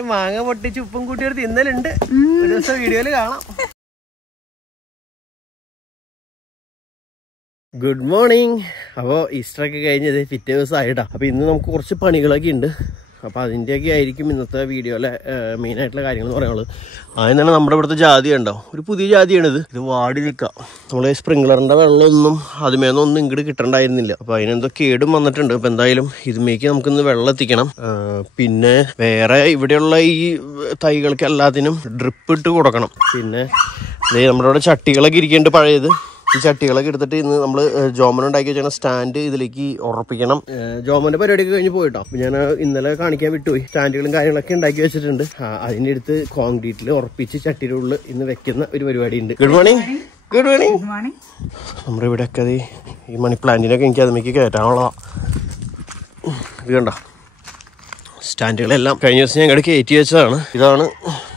എന്തായാലും മാങ്ങ പൊട്ടിച്ച് ഉപ്പും കൂട്ടി ഒരു തിന്നലുണ്ട്. ഒരു ദിവസം വീഡിയോയില് കാണാം. Good morning. അപ്പോൾ ഈസ്റ്റർ ഒക്കെ കഴിഞ്ഞത് പിറ്റേ ദിവസം ആയിട്ടാ. അപ്പോൾ ഇന്ന് നമുക്ക് കുറച്ച് പണികളൊക്കെ ഉണ്ട്. അപ്പോൾ അതിൻ്റെയൊക്കെ ആയിരിക്കും ഇന്നത്തെ വീഡിയോയിലെ മെയിനായിട്ടുള്ള കാര്യങ്ങൾ എന്ന് പറയുന്നത്. ആദ്യം തന്നെ നമ്മുടെ ഇവിടുത്തെ ജാതി ഉണ്ടോ, ഒരു പുതിയ ജാതിയാണിത്. ഇത് വാടി നിൽക്കുക. നമ്മൾ സ്പ്രിംഗ്ലറിൻ്റെ വെള്ളമൊന്നും അതുമേന്നൊന്നും ഇങ്ങോട്ട് കിട്ടണ്ടായിരുന്നില്ല. അപ്പോൾ അതിനെന്തോ കേടും വന്നിട്ടുണ്ട്. അപ്പോൾ എന്തായാലും ഇതുമേക്ക് നമുക്കിന്ന് വെള്ളം എത്തിക്കണം. പിന്നെ വേറെ ഇവിടെയുള്ള ഈ തൈകൾക്ക് എല്ലാത്തിനും ഡ്രിപ്പ് ഇട്ട് കൊടുക്കണം. പിന്നെ നമ്മുടെ ഇവിടെ ചട്ടികളൊക്കെ ഇരിക്കുന്നുണ്ട് പഴയത്. ഈ ചട്ടികളൊക്കെ എടുത്തിട്ട് ഇന്ന് നമ്മൾ ജോമൻ ഉണ്ടാക്കി വെച്ചാൽ സ്റ്റാൻഡ് ഇതിലേക്ക് ഉറപ്പിക്കണം. ജോമന്റെ പരിപാടിയൊക്കെ കഴിഞ്ഞ് പോയിട്ടോ. ഞാൻ ഇന്നലെ കാണിക്കാൻ വിട്ടുപോയി. സ്റ്റാൻഡുകളും കാര്യങ്ങളൊക്കെ ഉണ്ടാക്കി വെച്ചിട്ടുണ്ട്. അതിൻ്റെ അടുത്ത് കോൺക്രീറ്റിൽ ഉറപ്പിച്ച് ചട്ടിയുടെ ഉള്ളിൽ ഇന്ന് വെക്കുന്ന ഒരു പരിപാടി ഉണ്ട്. Good morning. Good morning. നമ്മുടെ ഇവിടെയൊക്കെ ഈ മണി പ്ലാന്റിനൊക്കെ എനിക്ക് അതിലേക്ക് കയറ്റാനുള്ളതാണ്. ഇത് കണ്ടോ, സ്റ്റാൻഡുകളെല്ലാം കഴിഞ്ഞ ദിവസം ഞങ്ങൾ കയറ്റി വെച്ചതാണ്. ഇതാണ്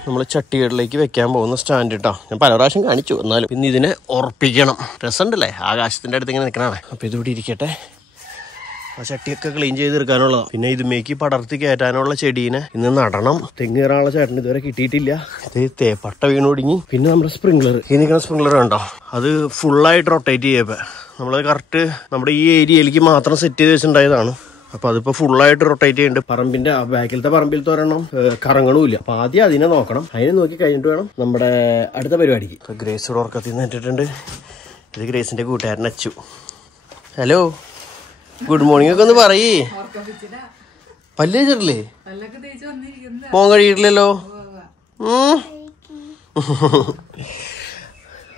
നമ്മൾ ചട്ടികളിലേക്ക് വെക്കാൻ പോകുന്ന സ്റ്റാൻഡ് കേട്ടോ. ഞാൻ പല പ്രാവശ്യം കാണിച്ചു, എന്നാലും പിന്നെ ഇതിനെ ഉറപ്പിക്കണം. രസമുണ്ടല്ലേ, ആകാശത്തിൻ്റെ അടുത്ത് ഇങ്ങനെ നിൽക്കണേ. അപ്പോൾ ഇതിവിടെ ഇരിക്കട്ടെ. ആ ചട്ടിയൊക്കെ ക്ലീൻ ചെയ്തെടുക്കാനുള്ളതാണ്. പിന്നെ ഇതുമേക്ക് പടർത്തി കയറ്റാനുള്ള ചെടീനെ ഇന്ന് നടണം. തെങ്ങ് കയറാനുള്ള ചേട്ടൻ ഇതുവരെ കിട്ടിയിട്ടില്ല. ഇത് തേപ്പട്ട വീണൊടുങ്ങി. പിന്നെ നമ്മുടെ സ്പ്രിംഗ്ലർ, ഈ നിൽക്കുന്ന സ്പ്രിംഗ്ലർ കണ്ടോ, അത് ഫുള്ളായിട്ട് റൊട്ടേറ്റ് ചെയ്യപ്പോൾ നമ്മൾ കറക്റ്റ് നമ്മുടെ ഈ ഏരിയയിലേക്ക് മാത്രം സെറ്റ് ചെയ്ത് വെച്ചിട്ടുണ്ടായതാണ്. അപ്പോൾ അതിപ്പോൾ ഫുള്ളായിട്ട് റൊട്ടേറ്റ് ചെയ്യുന്നുണ്ട്. പറമ്പിന്റെ ബാക്കിലത്തെ പറമ്പിലത്തെ ഒരെണ്ണം കറങ്ങണമില്ല. അപ്പോൾ ആദ്യം അതിനെ നോക്കണം. അതിനെ നോക്കി കഴിഞ്ഞിട്ട് വേണം നമ്മുടെ അടുത്ത പരിപാടിക്ക്. ഇപ്പോൾ ഗ്രേസ് ഉറക്കത്തിൽ നിന്ന് ഇട്ടിട്ടുണ്ട്. ഇത് ഗ്രേസിന്റെ കൂട്ടുകാരൻ അച്ചു. ഹലോ, ഗുഡ് മോർണിംഗ് ഒക്കെ ഒന്ന് പറയേ. പല്ല് തേച്ചിട്ടില്ലേ? മോൻ കഴിയിട്ടില്ലല്ലോ.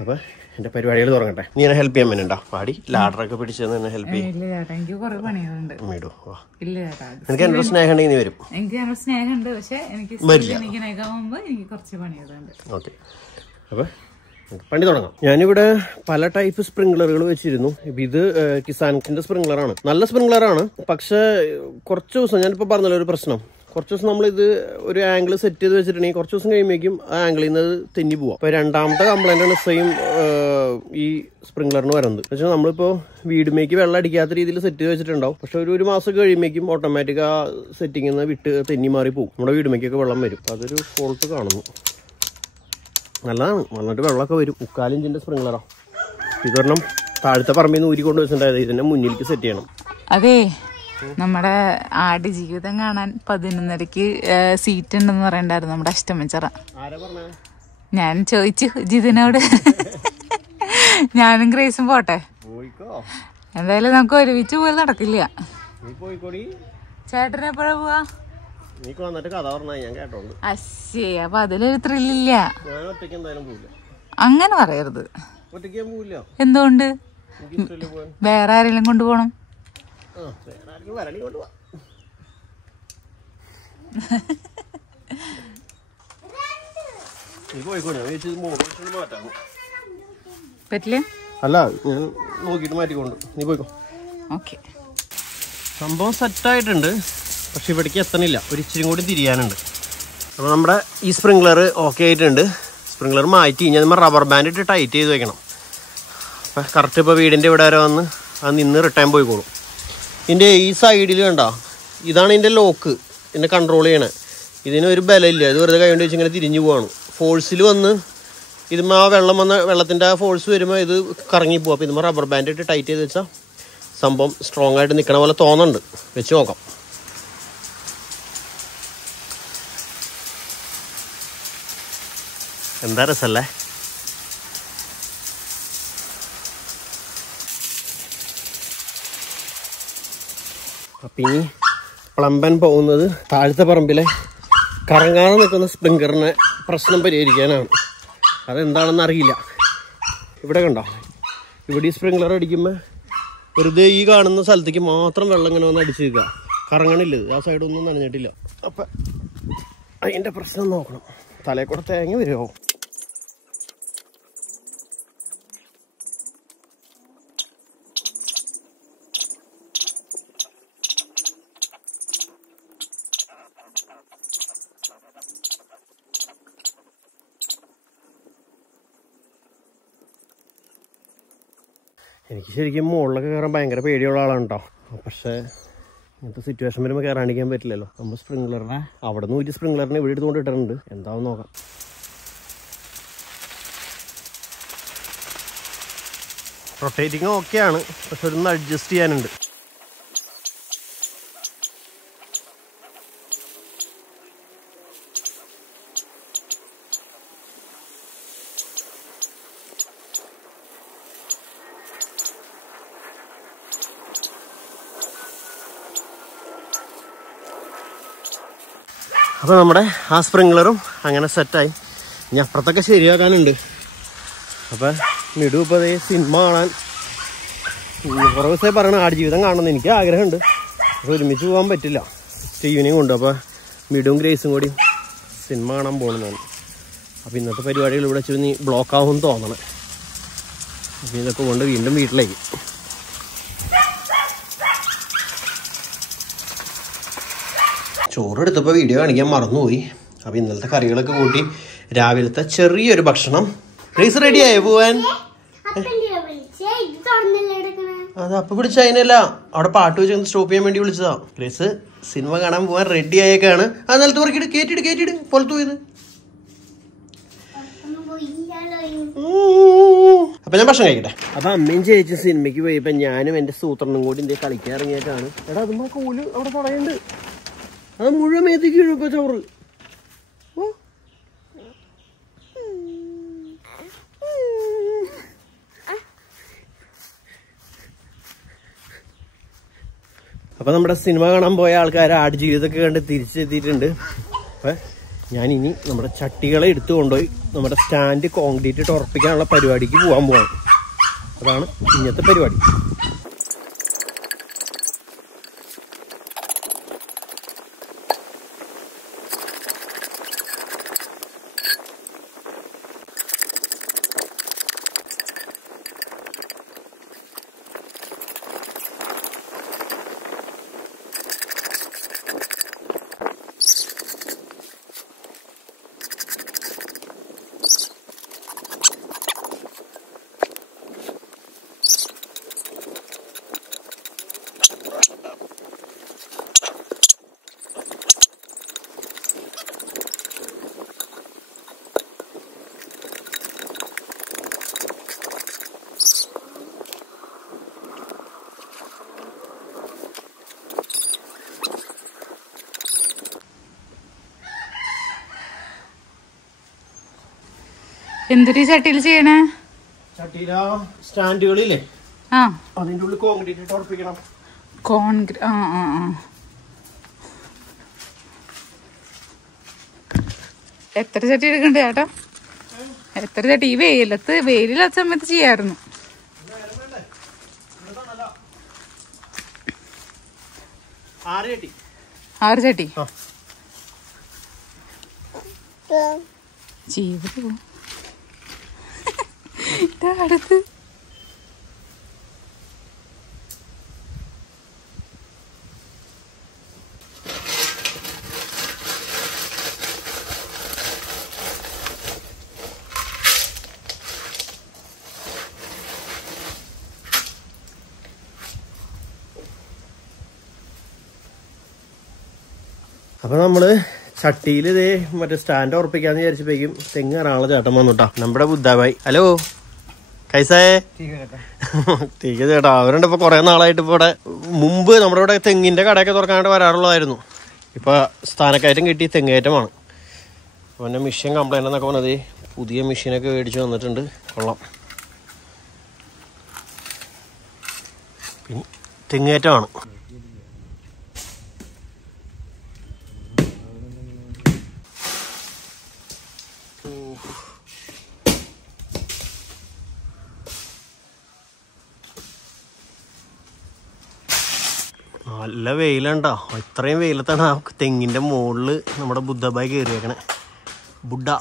അപ്പൊ എന്റെ പരിപാടികൾ തുടങ്ങട്ടെ. നീ എന്നെ ഹെൽപ്പ് ചെയ്യാൻ വേണ്ടോ? പാടി ലാഡറൊക്കെ പിടിച്ച് തന്നെ ഹെൽപ്പ് ചെയ്യും. എനിക്ക് എന്നോട് സ്നേഹം ഉണ്ടെങ്കിൽ നീ വരും. ഓക്കെ, അപ്പൊ പണി തുടങ്ങാം. ഞാനിവിടെ പല ടൈപ്പ് സ്പ്രിംഗ്ലറുകൾ വെച്ചിരുന്നു. ഇത് കിസാൻസിന്റെ സ്പ്രിംഗ്ലറാണ്. നല്ല സ്പ്രിംഗ്ലറാണ്. പക്ഷെ കുറച്ച് ദിവസം, ഞാനിപ്പോൾ പറഞ്ഞല്ലോ ഒരു പ്രശ്നം, കുറച്ച് ദിവസം നമ്മളിത് ഒരു ആംഗിൾ സെറ്റ് ചെയ്ത് വെച്ചിട്ടുണ്ടെങ്കിൽ കുറച്ച് ദിവസം കഴിയുമ്പോഴേക്കും ആ ആംഗിളിൽ നിന്ന് തെന്നി പോവാം. അപ്പോൾ രണ്ടാമത്തെ കംപ്ലൈൻ്റ് ആണ് സെയിം ഈ സ്പ്രിംഗ്ലറിന് വരുന്നത്. പക്ഷേ നമ്മളിപ്പോൾ വീടുമേക്ക് വെള്ളം അടിക്കാത്ത രീതിയിൽ സെറ്റ് ചെയ്ത് വെച്ചിട്ടുണ്ടാവും. പക്ഷെ ഒരു മാസം കഴിയുമ്പോഴേക്കും ഓട്ടോമാറ്റിക് ആ സെറ്റിങ്ങിൽ നിന്ന് വിട്ട് തെന്നി മാറി പോകും. നമ്മുടെ വീടുമേക്കൊക്കെ വെള്ളം വരും. അതൊരു ഫോൾട്ട് കാണുന്നു. നല്ലതാണ്, വന്നിട്ട് വെള്ളമൊക്കെ വരും. 3/4 ഇഞ്ചിൻ്റെ സ്പ്രിംഗ്ലറാണ്. ഇതൊരെണ്ണം താഴത്തെ പറമ്പിൽ നിന്ന് ഊരിക്കൊണ്ട് വെച്ചിട്ടുണ്ടായത്. ഇതിനെ മുന്നിലേക്ക് സെറ്റ് ചെയ്യണം. അതെ, നമ്മുടെ ആട് ജീവിതം കാണാൻ 11:30 സീറ്റ് ഉണ്ടെന്ന് പറയണ്ടായിരുന്നു നമ്മുടെ അഷ്ടമിച്ചറ. ഞാൻ ചോദിച്ചു ജിതിനോട്. ഞാനും ഗ്രേസും പോട്ടെ. എന്തായാലും നമുക്ക് ഒരുമിച്ച് പോയി നടക്കില്ല. ചേട്ടനെ എപ്പോഴാ പോവാ? അശ്ശേ, അപ്പൊ അതിലൊരു ത്രില്ലില്ല. അങ്ങനെ പറയരുത്. എന്തുകൊണ്ട്? വേറെ ആരെങ്കിലും കൊണ്ടുപോകണം. പറ്റില്ല. അല്ല, ഞാൻ നോക്കിട്ട് മാറ്റിക്കൊണ്ട് നീ പോയിക്കോ. ഓക്കെ, സംഭവം സെറ്റായിട്ടുണ്ട്. പക്ഷെ ഇവിടേക്ക് എത്തണില്ല, ഒരു ഇച്ചിരി കൂടി തിരിയാനുണ്ട്. അപ്പോൾ നമ്മുടെ ഈ സ്പ്രിംഗ്ലർ ഓക്കെ ആയിട്ടുണ്ട്. സ്പ്രിംഗ്ലർ മാറ്റി ഞാൻ റബ്ബർ ബാൻഡ് ഇട്ട് ടൈറ്റ് ചെയ്ത് വെക്കണം. അപ്പം കറക്റ്റ് ഇപ്പോൾ വീടിൻ്റെ ഇവിടെ വരെ വന്ന് അത് നിന്ന് റിട്ടേൺ പോയിക്കോളും. ഇതിൻ്റെ ഈ സൈഡിൽ കണ്ടോ, ഇതാണ് ഇതിൻ്റെ ലോക്ക്, ഇതിനെ കൺട്രോൾ ചെയ്യണേ. ഇതിനൊരു ബലമില്ല, ഇത് വെറുതെ കൈ കൊണ്ട് വെച്ച് ഇങ്ങനെ തിരിഞ്ഞു പോവാണ്. ഫോഴ്സിൽ വന്ന് ഇതുമ്പോൾ ആ വെള്ളം വന്ന വെള്ളത്തിൻ്റെ ആ ഫോഴ്സ് വരുമ്പോൾ ഇത് കറങ്ങിപ്പോവും. അപ്പോൾ ഇതുമ്പോൾ റബ്ബർ ബാൻഡ് ഇട്ട് ടൈറ്റ് ചെയ്ത് വെച്ചാൽ സംഭവം സ്ട്രോങ് ആയിട്ട് നിൽക്കണ പോലെ തോന്നുന്നുണ്ട്. വെച്ച് നോക്കാം. എന്താ രസമല്ലേ? അപ്പം ഇനി പ്ലംബൻ പോകുന്നത് താഴത്തെ പറമ്പിലെ കറങ്ങാതെ നിൽക്കുന്ന സ്പ്രിംഗ്ലറിനെ പ്രശ്നം പരിഹരിക്കാനാണ്. അതെന്താണെന്ന് അറിയില്ല. ഇവിടെ കണ്ടോ, ഇവിടെ ഈ സ്പ്രിംഗ്ലർ അടിക്കുമ്പോൾ വെറുതെ ഈ കാണുന്ന സ്ഥലത്തേക്ക് മാത്രം വെള്ളം ഇങ്ങനെ വന്ന് അടിച്ച് നിൽക്കുക. കറങ്ങണില്ല, ആ സൈഡൊന്നും നനഞ്ഞിട്ടില്ല. അപ്പം അതിൻ്റെ പ്രശ്നം നോക്കണം. തലയിൽ കൂടെ തേങ്ങ വരുമോ? എനിക്ക് ശരിക്കും മുകളിലൊക്കെ കയറാൻ ഭയങ്കര പേടിയുള്ള ആളാണ് കേട്ടോ. പക്ഷേ ഇങ്ങനത്തെ സിറ്റുവേഷൻ വരുമ്പോൾ കയറാണ്ടിരിക്കാൻ പറ്റില്ലല്ലോ. നമ്മൾ സ്പ്രിംഗ്ലറിനെ അവിടെ നിന്ന് ഒരു സ്പ്രിംഗ്ലറിനെ ഇവിടെ എടുത്തുകൊണ്ട് ഇട്ടിട്ടുണ്ട്. എന്താണെന്ന് നോക്കാം. റൊട്ടേറ്റിങ് ഓക്കെയാണ്, പക്ഷെ ഒന്ന് അഡ്ജസ്റ്റ് ചെയ്യാനുണ്ട്. അപ്പോൾ നമ്മുടെ ആ സ്പ്രിംഗ്ലറും അങ്ങനെ സെറ്റായി. ഇനി അപ്പുറത്തൊക്കെ ശരിയാക്കാനുണ്ട്. അപ്പോൾ മിഡു ഇപ്പോൾ അതേ സിനിമ കാണാൻ കുറേ ദിവസമായി പറയണം ആടുജീവിതം കാണണമെന്ന്. എനിക്ക് ആഗ്രഹമുണ്ട്, അപ്പോൾ ഒരുമിച്ച് പോകാൻ പറ്റില്ല സ്റ്റീവിനെയും കൊണ്ട്. അപ്പോൾ മിഡുവും ഗ്രേസും കൂടി സിനിമ കാണാൻ പോകണമെന്നാണ്. അപ്പോൾ ഇന്നത്തെ പരിപാടികൾ ഇവിടെ വെച്ച് ബ്ലോക്ക് ആവുമെന്ന് തോന്നണം. അപ്പോൾ ഇതൊക്കെ കൊണ്ട് വീണ്ടും വീട്ടിലേക്ക്. ചോറെടുത്തപ്പോൾ വീഡിയോ കാണിക്കാൻ മറന്നുപോയി. അപ്പോൾ ഇന്നലത്തെ കറികളൊക്കെ കൂട്ടി രാവിലത്തെ ചെറിയൊരു ഭക്ഷണം. ഗ്രേസ് റെഡിയായോ പോവാൻ? അത് അപ്പം വിളിച്ച അതിനല്ല, അവിടെ പാട്ട് വെച്ച് സ്റ്റോപ്പ് ചെയ്യാൻ വേണ്ടി വിളിച്ചതാ. ഗ്രേസ് സിനിമ കാണാൻ പോവാൻ റെഡി ആയേക്കാണ്. ആ നിലത്ത് പറക്കിട്ട് കേറ്റിട് പുറത്തു പോയത്. അപ്പൊ ഞാൻ ഭക്ഷണം കഴിക്കട്ടെ. അപ്പൊ അമ്മയും ചേച്ചി സിനിമയ്ക്ക് പോയപ്പോ ഞാനും എന്റെ സൂത്രനും കൂടി ഇന്ത്യ കളിക്കാൻ ഇറങ്ങിയിട്ടാണ്. എടാ അതുമ്പോ കോല് അവിടെ പറയുന്നുണ്ട്, അത് മുഴുവൻ മേത്തേക്ക് വീഴും ഇപ്പൊ ചോറ്. അപ്പൊ നമ്മുടെ സിനിമ കാണാൻ പോയ ആൾക്കാർ ആടുജീവിതമൊക്കെ കണ്ട് തിരിച്ചെത്തിയിട്ടുണ്ട്. അപ്പൊ ഞാനിനി നമ്മുടെ ചട്ടികളെ എടുത്തു കൊണ്ടുപോയി നമ്മുടെ സ്റ്റാൻഡ് കോൺക്രീറ്റ് ഇട്ട് ഉറപ്പിക്കാനുള്ള പരിപാടിക്ക് പോകാൻ പോവാണ്. അതാണ് ഇന്നത്തെ പരിപാടി. എന്തൊരു ചട്ടിയിൽ ചെയ്യണേ? ചട്ടിയിലാ സ്റ്റാൻഡുകളില്ലേ, ആ അതിൻ്റെ ഉള്ളിൽ കോൺക്രീറ്റ് ഇട്ട് ഉറപ്പിക്കണം. എത്ര ചട്ടി എടുക്കണ്ടേ ചേട്ടാ? എത്ര ചട്ടി? ഈ വെയിലില്ലാത്ത സമയത്ത് ചെയ്യായിരുന്നു. 6 ചട്ടി ചെയ്തു അടുത്ത്. അപ്പൊ നമ്മള് ചട്ടിയിൽ ഇതേ മറ്റേ സ്റ്റാൻഡ് ഉറപ്പിക്കാന്ന് വിചാരിച്ചപ്പോഴേക്കും തെങ്ങ് കയറാനുള്ള ചേട്ടൻ വന്നുട്ടാ. നമ്മുടെ ബുദ്ധാബായി. ഹലോ കൈസായേ? ടീക്ക് ചേട്ടാ. അവരുണ്ട് ഇപ്പൊ കുറെ നാളായിട്ട് ഇപ്പൊ ഇവിടെ. മുമ്പ് നമ്മുടെ ഇവിടെ തെങ്ങിന്റെ കടയൊക്കെ തുറക്കാനായിട്ട് വരാറുള്ളതായിരുന്നു. ഇപ്പൊ സ്ഥാനക്കയറ്റം കിട്ടി തെങ്ങേറ്റമാണ്. അപ്പൊ എന്റെ മെഷീൻ കംപ്ലൈന്റ് എന്നൊക്കെ പറഞ്ഞത് പുതിയ മെഷീനൊക്കെ മേടിച്ച് വന്നിട്ടുണ്ട്. കൊള്ളാം. പിന്നെ തെങ്ങേറ്റമാണ്. നല്ല വെയിലുണ്ടോ? ഇത്രയും വെയിലത്താണ് ആ തെങ്ങിന്റെ മുകളില് നമ്മുടെ ബുദ്ധബായി കയറിയേക്കണേ. ബുദ്ധ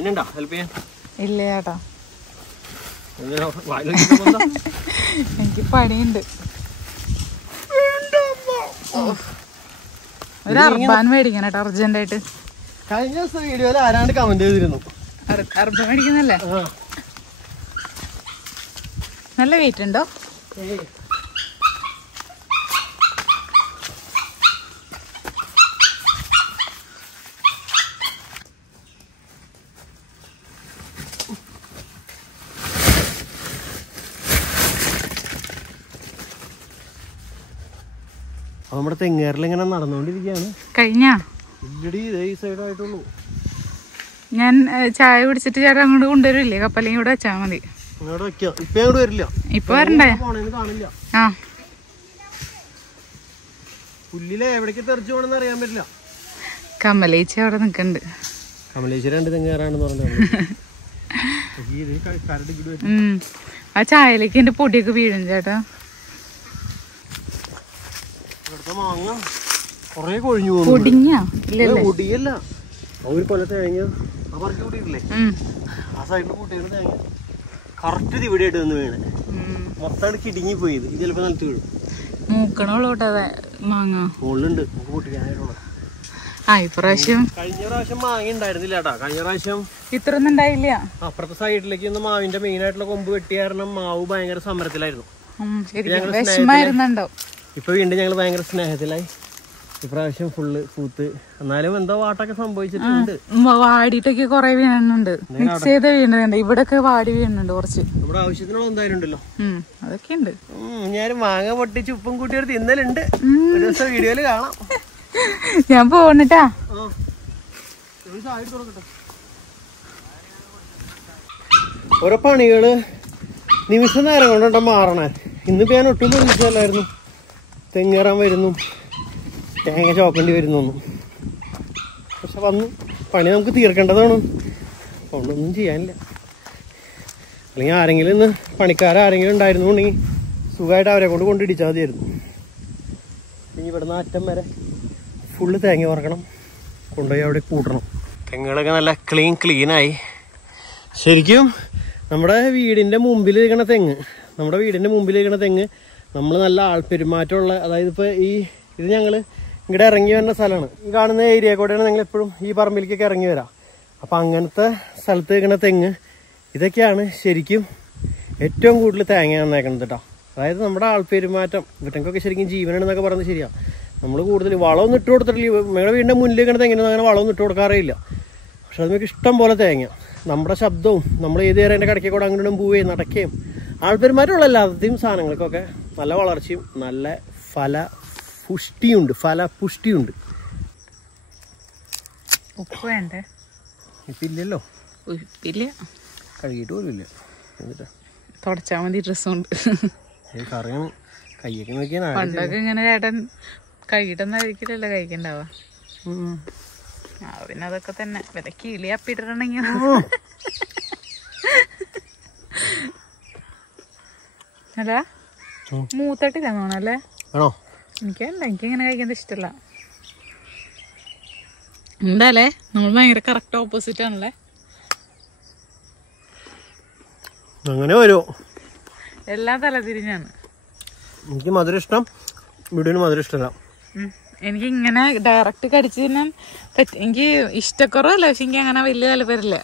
പിന്നെണ്ടാ ഹെൽപ്പ് ചെയ്യാൻ? ഇല്ല ചേട്ടാ, എനിക്ക് പണിയുണ്ട്. ഒരു അർബാൻ മേടിക്കണം കേട്ടോ അർജന്റായിട്ട്. കഴിഞ്ഞ ദിവസം വീഡിയോയിൽ ആരാണ്ട് കമന്റ് ചെയ്തിരുന്നു അർബാൻ മേടിക്കുന്നല്ലേ? നല്ല വെയിറ്റ് ഉണ്ടോ? നമ്മുടെ തെങ്ങേറിൽ ഇങ്ങനെ നടന്നുകൊണ്ടിരിക്കുകയാണ്. കഴിഞ്ഞാ ഈ സൈഡായിട്ടുള്ളൂ. ഞാൻ ചായ കുടിച്ചിട്ട് ചേട്ടാ അങ്ങോട്ട് കൊണ്ടുവരില്ലേ? കപ്പല്ലെങ്കിൽ ഇവിടെ വെച്ചാ മതി. ഇപ്പൊ അങ്ങോട്ട് വരില്ല. ഇപ്പൊ വരണ്ടേ? കാണില്ല. ആ പുല്ലിലെ എവിടേക്ക് തെറിച്ചു പോണെന്ന് അറിയാൻ പറ്റില്ല. കമലേച്ചി അവിടെ നിക്കണ്ട്. കമലേച്ചി 2 തെങ്ങേറാണെന്ന് പറഞ്ഞു. ആ ചായയിലേക്ക് എന്റെ പൊടിയൊക്കെ വീഴും ചേട്ടാ. ഇവിടുത്തെ മാങ്ങ കൊറേ കൊഴിഞ്ഞു പോകുന്നു. പൊടിയല്ല, ഒരു കൊല്ലം തേങ്ങ ആ പറക്കി കൂട്ടിയിട്ടില്ലേ, ആ സൈഡിൽ കൂട്ടിയിരുന്ന തേങ്ങ കറക്റ്റ് ഇവിടെ ആയിട്ട് വന്ന് വീണ് മൊത്തം കിടുങ്ങി പോയത്. ഇത് ചിലപ്പോ നിലത്ത് വീഴും. മൂക്കണോളോട്ടെ മാങ്ങ മുകളിലുണ്ട് കൂട്ടിക്കാനായിട്ടുള്ള. ഇപ്രാവശ്യം കഴിഞ്ഞ പ്രാവശ്യം മാങ്ങ ഉണ്ടായിരുന്നില്ല കേട്ടാ. കഴിഞ്ഞ പ്രാവശ്യം ഇത്രയൊന്നും ഉണ്ടായില്ല. അപ്പുറത്തെ സൈഡിലേക്ക് ഒന്ന് മാവിന്റെ മെയിൻ ആയിട്ടുള്ള കൊമ്പ് വെട്ടി കാരണം മാവ് ഭയങ്കര സമരത്തിലായിരുന്നു. ഇപ്പൊ വീണ്ടും ഞങ്ങള് ഭയങ്കര സ്നേഹത്തിലായി. ഇപ്രാവശ്യം ഫുള്ള് പൂത്ത്. എന്നാലും എന്തോ വാട്ടൊക്കെ സംഭവിച്ചിട്ടുണ്ട്. വാടിയിട്ടൊക്കെ കൊറേ വീണുണ്ട്. മിക്സ് ചെയ്ത് വീണുണ്ട്. ഇവിടൊക്കെ വാടി വീണുണ്ട് കുറച്ച്. നമ്മുടെ ആവശ്യത്തിനുള്ള എന്തായാലും ഉണ്ടല്ലോ. അതൊക്കെ ഉണ്ട്. ഞാൻ മാങ്ങ പൊട്ടിച്ച് ഉപ്പും കൂട്ടിയെടുത്ത് ഇന്നലുണ്ട്. ഒരു ദിവസം വീഡിയോയില് കാണാം. ഞാൻ പോണിട്ടാ. ഓരോ പണികള് നിമിഷ നേരം കൊണ്ടോ മാറണേ. ഇന്നിപ്പോ ഞാൻ ഒട്ടും പ്രതീക്ഷയല്ലായിരുന്നു തെങ്ങേറാൻ വരുന്നു, തേങ്ങ ചോക്കേണ്ടി വരുന്നൊന്നും. പക്ഷെ വന്നു. പണി നമുക്ക് തീർക്കേണ്ടതാണ്. അതുകൊണ്ടൊന്നും ചെയ്യാനില്ല. അല്ലെങ്കിൽ ആരെങ്കിലും ഇന്ന് പണിക്കാരെങ്കിലും ഉണ്ടായിരുന്നുണ്ടെങ്കിൽ സുഖമായിട്ട് അവരെ കൊണ്ട് കൊണ്ടിടിച്ചാൽ മതിയായിരുന്നു. ഇനി ഇവിടുന്ന് അറ്റം വരെ ഫുള്ള് തേങ്ങ വറക്കണം, കൊണ്ടുപോയി അവിടെ കൂട്ടണം. തെങ്ങുകളൊക്കെ നല്ല ക്ലീനായി. ശരിക്കും നമ്മുടെ വീടിൻ്റെ മുമ്പിലിരിക്കണ തെങ്ങ് നമ്മൾ നല്ല ആൾപ്പെരുമാറ്റമുള്ള, അതായത് ഇപ്പോൾ ഇത് ഞങ്ങൾ ഇങ്ങോട്ട് ഇറങ്ങി വരുന്ന സ്ഥലമാണ്. ഈ കാണുന്ന ഏരിയ കൂടെയാണ് ഞങ്ങൾ എപ്പോഴും ഈ പറമ്പിലേക്കൊക്കെ ഇറങ്ങി വരാം. അപ്പം അങ്ങനത്തെ സ്ഥലത്ത് നിൽക്കുന്ന തെങ്ങ് ഇതൊക്കെയാണ് ശരിക്കും ഏറ്റവും കൂടുതൽ തേങ്ങ നന്നേക്കണത് കേട്ടോ. അതായത് നമ്മുടെ ആൾപ്പെരുമാറ്റം, ഇവറ്റങ്ങൾക്കൊക്കെ ശരിക്കും ജീവനാണെന്നൊക്കെ പറയുന്നത് ശരിയാണ്. നമ്മൾ കൂടുതൽ വളമൊന്നും ഇട്ട് കൊടുത്തിട്ടില്ല. നമ്മുടെ വീടിൻ്റെ മുന്നിൽ നിൽക്കുന്ന തെങ്ങിനൊന്നും അങ്ങനെ വളമൊന്നും ഇട്ട് കൊടുക്കാറില്ല. പക്ഷെ അത് നമുക്ക് ഇഷ്ടം പോലെ തേങ്ങ, നമ്മുടെ ശബ്ദവും നമ്മൾ ഏത് നേരം കടയ്ക്ക് കൂടെ അങ്ങോട്ടും പോവുകയും നടക്കുകയും ആൾപ്പെരുമാറ്റമുള്ള എല്ലാத்தைയും സാധനങ്ങൾക്കൊക്കെ നല്ല വളർച്ചയും നല്ല ഫലപുഷ്ടിയുണ്ട്. ഉപ്പ് വേണ്ടേ? ഇപ്പില്ലല്ലോ. ഉപ്പില്ല, കഴുകിയിട്ട് പോലും ഇല്ല. എന്നിട്ടാ തുടച്ചാ മതി ഡ്രസ്സുകൊണ്ട്. കറിയും കയ്യൊക്കെ നോക്കിയാൽ പണ്ടൊക്കെ ഇങ്ങനെ ചേട്ടൻ കഴുകിട്ടൊന്നും കഴിക്കില്ലല്ലോ കഴിക്കണ്ടാവാ. പിന്നെ അതൊക്കെ തന്നെ വില കിളി അപ്പിട്ടിട്ടുണ്ടെങ്കിൽ അല്ല മൂത്തട്ടില്ല തോന്നല്ലേ? എനിക്കല്ല, എനിക്കിങ്ങനെ കഴിക്കുന്നത് ഇഷ്ടല്ല. എന്താല്ലേ നമ്മൾ ഭയങ്കര കറക്റ്റ് ഓപ്പോസിറ്റ് ആണല്ലേ. അങ്ങനെ വരുമോ? എല്ലാം തലതിരിഞ്ഞാണ്. എനിക്ക് മധുരം ഇഷ്ടം, വീടിന് മധുരം ഇഷ്ടമല്ല. എനിക്ക് ഇങ്ങനെ ഡയറക്റ്റ് കടിച്ച് തിന്നാൻ എനിക്ക് ഇഷ്ടക്കുറവല്ല, പക്ഷെ എനിക്ക് അങ്ങനെ വലിയ താല്പര്യമില്ല.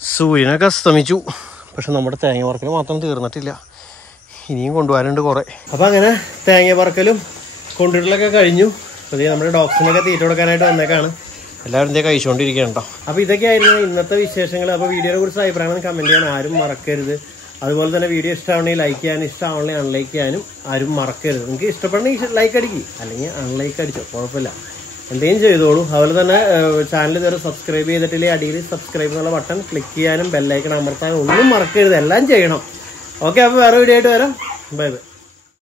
സൂര്യനൊക്കെ അസ്തമിച്ചു. പക്ഷെ നമ്മുടെ തേങ്ങ പറക്കൽ മാത്രം തീർന്നിട്ടില്ല, ഇനിയും കൊണ്ടുപോകാനുണ്ട് കുറേ. അപ്പം അങ്ങനെ തേങ്ങ പറക്കലും കൊണ്ടിടലൊക്കെ കഴിഞ്ഞു. അതേ നമ്മുടെ ഡോഗ്സിനൊക്കെ തീറ്റ കൊടുക്കാനായിട്ട് വന്നേക്കാണ്. എല്ലാവരും ഇതേ കഴിച്ചുകൊണ്ടിരിക്കുകയാണ് കേട്ടോ. അപ്പോൾ ഇതൊക്കെയായിരുന്നു ഇന്നത്തെ വിശേഷങ്ങൾ. അപ്പോൾ വീഡിയോയെ കുറിച്ച് അഭിപ്രായം കമൻറ്റ് ചെയ്യാൻ ആരും മറക്കരുത്. അതുപോലെ തന്നെ വീഡിയോ ഇഷ്ടമാണെങ്കിൽ ലൈക്ക് ചെയ്യാനും, ഇഷ്ടമാണെങ്കിൽ അൺലൈക്ക് ചെയ്യാനും ആരും മറക്കരുത്. നിങ്ങൾക്ക് ഇഷ്ടപ്പെടണമെങ്കിൽ ലൈക്ക് അടിക്കുക, അല്ലെങ്കിൽ അൺലൈക്ക് അടിച്ചോ, കുഴപ്പമില്ല, എന്തെങ്കിലും ചെയ്തോളൂ. അതുപോലെ തന്നെ ചാനൽ ഇതുവരെ സബ്സ്ക്രൈബ് ചെയ്തിട്ടില്ലേ, അടിയിൽ സബ്സ്ക്രൈബ് എന്നുള്ള ബട്ടൺ ക്ലിക്ക് ചെയ്യാനും ബെല്ലൈക്കൺ അമർത്താനും ഒന്നും മറക്കരുത്, എല്ലാം ചെയ്യണം. ഓക്കെ, അപ്പോൾ വേറെ വീഡിയോ ആയിട്ട് വരാം. Bye bye.